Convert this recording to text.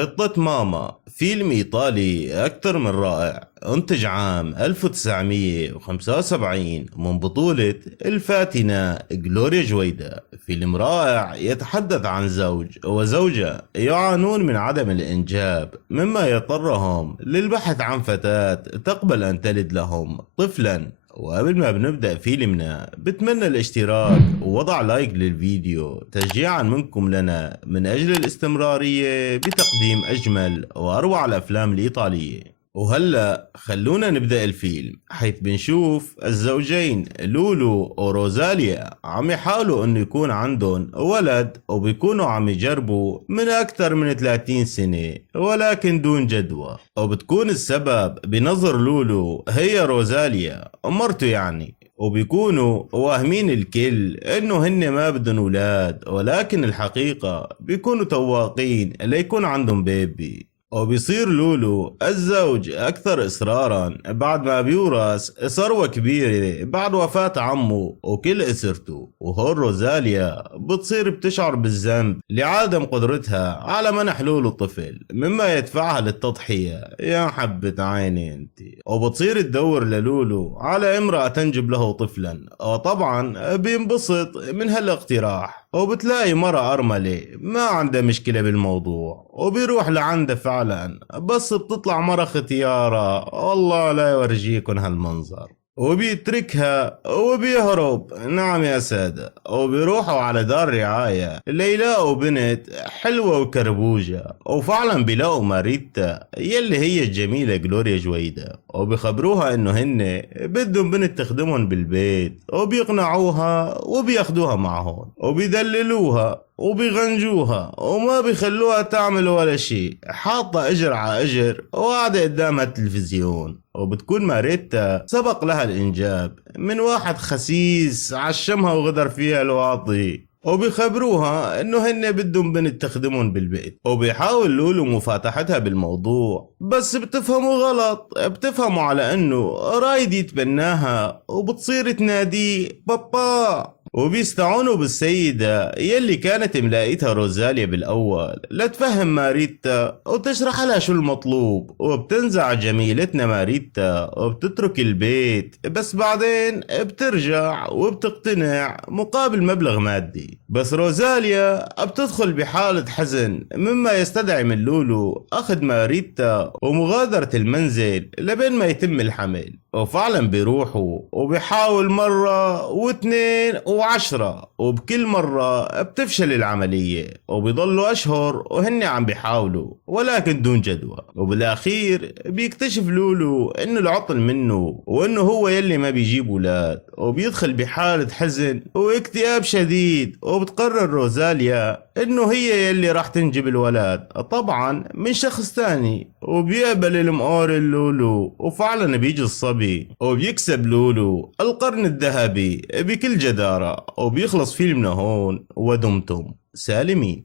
قطة ماما فيلم إيطالي أكثر من رائع، أنتج عام 1975 من بطولة الفاتنة غلوريا جويدا. فيلم رائع يتحدث عن زوج وزوجة يعانون من عدم الإنجاب، مما يضطرهم للبحث عن فتاة تقبل أن تلد لهم طفلا. وقبل ما بنبدأ فيلمنا بتمنى الاشتراك ووضع لايك للفيديو تشجيعا منكم لنا من أجل الاستمرارية بتقديم أجمل وأروع الأفلام الإيطالية. وهلأ خلونا نبدأ الفيلم، حيث بنشوف الزوجين لولو وروزاليا عم يحاولوا انه يكون عندهم ولد، وبيكونوا عم يجربوا من اكثر من 30 سنة ولكن دون جدوى. وبتكون السبب بنظر لولو هي روزاليا مرته يعني، وبيكونوا واهمين الكل انه هن ما بدهم اولاد، ولكن الحقيقة بيكونوا تواقين ليكون عندهم بيبي. وبيصير لولو الزوج أكثر إصرارا بعد ما بيورث ثروة كبيرة بعد وفاة عمه وكل أسرته. وهون روزاليا بتصير بتشعر بالذنب لعدم قدرتها على منح لولو طفل، مما يدفعها للتضحية. يا حبة عيني انت. وبتصير تدور للولو على امرأة تنجب له طفلا، وطبعا بينبسط من هالاقتراح، وبتلاقي مرة أرملة ما عندها مشكلة بالموضوع وبيروح لعندها فعلا، بس بتطلع مرة ختيارة والله لا يورجيكن هالمنظر، وبيتركها وبيهرب. نعم يا سادة. وبيروحوا على دار رعاية ليلاقوا بنت حلوة وكربوجة، وفعلا بيلاقوا ماريتا يلي هي الجميلة غلوريا جويدا، وبيخبروها انه هن بدهم بنت تخدمهم بالبيت، وبيقنعوها وبياخدوها معهم وبيدللوها وبيغنجوها وما بيخلوها تعمل ولا شيء، حاطة اجر على اجر وقاعدة قدامها التلفزيون. وبتكون ماريتا سبق لها الإنجاب من واحد خسيس عشمها وغدر فيها الواطي، وبيخبروها انه هن بدهم بنت تخدمهم بالبيت. وبيحاول لولو مفاتحتها بالموضوع، بس بتفهموا غلط، بتفهموا على انه رايد يتبناها، وبتصير تناديه بابا. وبيستعونوا بالسيدة يلي كانت ملاقيتها روزاليا بالأول لتفهم ماريتا وتشرح لها شو المطلوب. وبتنزع جميلتنا ماريتا وبتترك البيت، بس بعدين بترجع وبتقتنع مقابل مبلغ مادي. بس روزاليا بتدخل بحالة حزن، مما يستدعي من لولو أخذ ماريتا ومغادرة المنزل لبين ما يتم الحمل. وفعلا بيروحوا وبيحاول مرة واثنين وعشرة، وبكل مرة بتفشل العملية، وبيضلوا أشهر وهن عم بيحاولوا ولكن دون جدوى. وبالأخير بيكتشف لولو إنه العطل منه، وإنه هو يلي ما بيجيب أولاد، وبيدخل بحالة حزن واكتئاب شديد. وبتقرر روزاليا إنه هي يلي راح تنجب الولد، طبعا من شخص تاني، وبيقبل المقارن لولو. وفعلا بيجي الصبي وبيكسب لولو القرن الذهبي بكل جدارة. وبيخلص فيلمنا هون ودمتم سالمين.